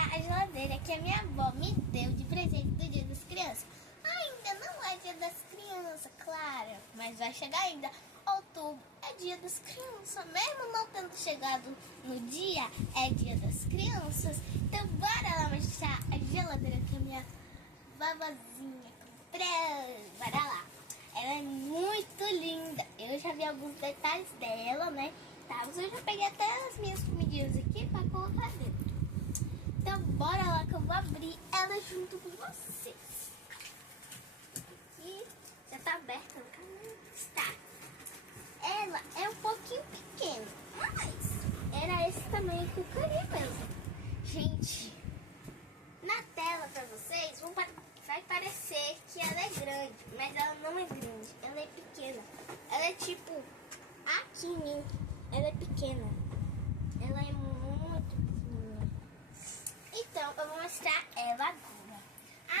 mostrar a geladeira que a minha avó me deu de presente do Dia das Crianças. Ainda não é Dia das Crianças, claro, mas vai chegar ainda. Outubro é Dia das Crianças, mesmo não tendo chegado no dia, é Dia das Crianças. Então bora lá mostrar a geladeira que a minha vovozinha comprou. Bora lá. Ela é muito linda. Eu já vi alguns detalhes dela, né? Tá, eu já peguei até as minhas comidinhas aqui pra colocar dentro. Então bora lá que eu vou abrir ela junto com vocês. Aqui já tá aberta no canal. Está. Ela é um pouquinho pequena, mas era esse tamanho que eu queria mesmo. Gente, na tela pra vocês vai parecer que ela é grande, mas ela não é grande, ela é pequena. Ela é tipo aqui em mim, ela é pequena. Ela é muito pequena. Então eu vou mostrar ela agora.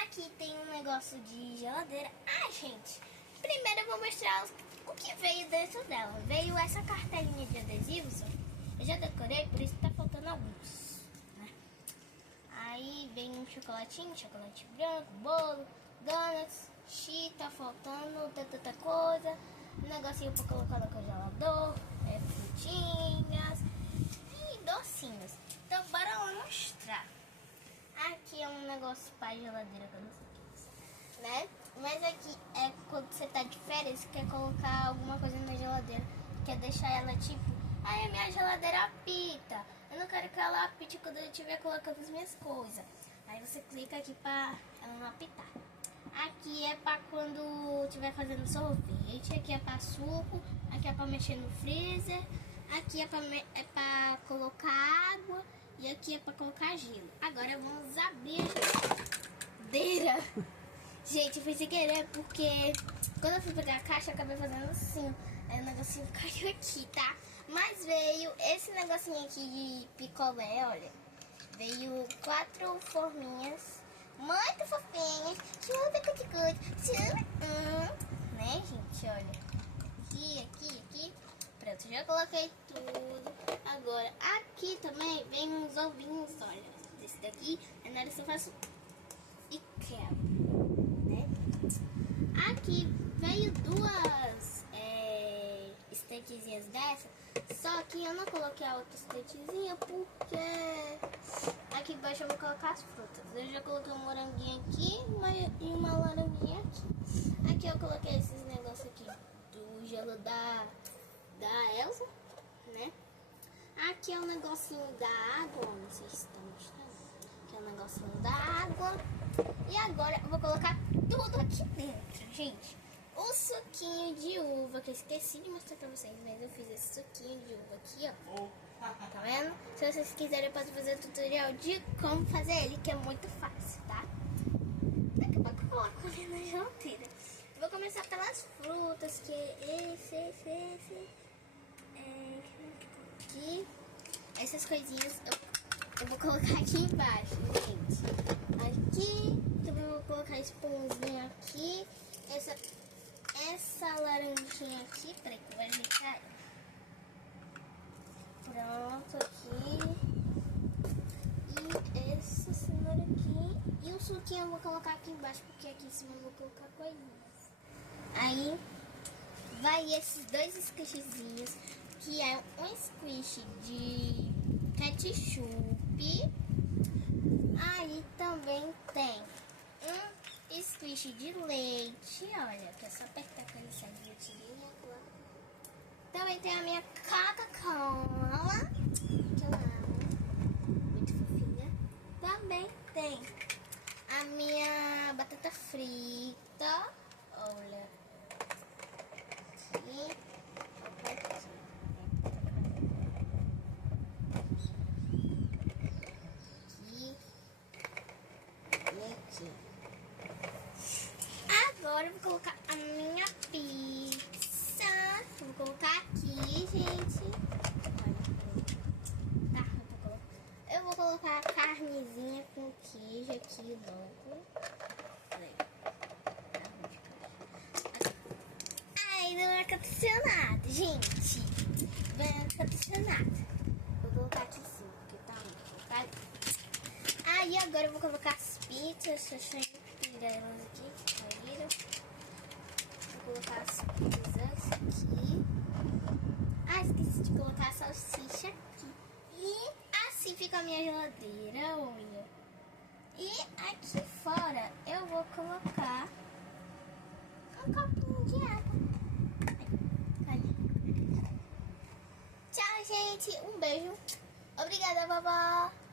Aqui tem um negócio de geladeira. Gente, primeiro eu vou mostrar o que veio dentro dela. Veio essa cartelinha de adesivos. Eu já decorei, por isso tá faltando alguns, né? Aí vem um chocolatinho, chocolate branco, bolo, donuts, tá faltando tanta coisa. Um negocinho pra colocar no congelador, frutinhas e docinhos. Então bora lá mostrar. Aqui é um negócio pra geladeira que eu não sei o que é, né? Mas aqui é quando você tá de férias, quer colocar alguma coisa na geladeira, quer deixar ela tipo, a minha geladeira apita, eu não quero que ela apite quando eu estiver colocando as minhas coisas. Aí você clica aqui pra ela não apitar. Aqui é pra quando estiver fazendo sorvete, aqui é pra suco, aqui é pra mexer no freezer, aqui é pra colocar água e aqui é pra colocar gelo. Agora vamos abrir a geladeira. Gente, eu fiz sem querer porque quando eu fui pegar a caixa eu acabei fazendo assim. Aí o negocinho caiu aqui, tá? Mas veio esse negocinho aqui de picolé, olha. Veio 4 forminhas muito fofinhas. Né, gente? Olha. Aqui. Pronto, já coloquei tudo. Agora, aqui também vem uns ovinhos, olha. Esse daqui é na hora que você faz e quebra, né? Aqui veio duas estakezinhas dessa, só que eu não coloquei a outra estakezinha porque aqui embaixo eu vou colocar as frutas. Eu já coloquei um moranguinho aqui e uma laranjinha aqui. Aqui eu coloquei esses negócios aqui do gelo da Elsa, né? Aqui é um negocinho da água, não sei se estão mostrando. Aqui é um negocinho da água. E agora eu vou colocar tudo aqui dentro, gente. O suquinho de uva, que eu esqueci de mostrar pra vocês, mas eu fiz esse suquinho de uva aqui, ó. Tá vendo? Se vocês quiserem, eu posso fazer tutorial de como fazer ele, que é muito fácil, tá? Daqui a pouco eu coloco ali na geladeira. Eu vou começar pelas frutas, que aqui. Essas coisinhas eu vou colocar aqui embaixo, gente. Aqui, também vou colocar esse pãozinho aqui. Essa laranjinha aqui, peraí que eu vou ajeitar. Pronto, aqui. E essa cenoura aqui. E o suquinho eu vou colocar aqui embaixo, porque aqui em cima eu vou colocar coisinhas. Aí, vai esses dois squishzinhos, que é um squish de ketchup. Aí também tem um squish de leite, olha, que é só apertar com essa tirinha. Também tem a minha Coca-Cola, que eu amo, muito fofinha. Também tem a minha batata frita, olha, aqui. Aqui. Agora eu vou colocar a minha pizza. Vou colocar aqui, gente. Olha. Tá, eu vou colocar a carnezinha com queijo aqui logo. Ai, não é condicionado, gente. Não é condicionado. Vou colocar aqui sim, porque tá muito. Aí agora eu vou colocar as pizzas. Deixa eu tirar elas aqui, caíram. Vou colocar as pizzas aqui. Ah, esqueci de colocar a salsicha aqui. E assim fica a minha geladeira, olha. E aqui fora eu vou colocar um copinho de água. Ali. Tchau, gente. Um beijo. Obrigada, vovó.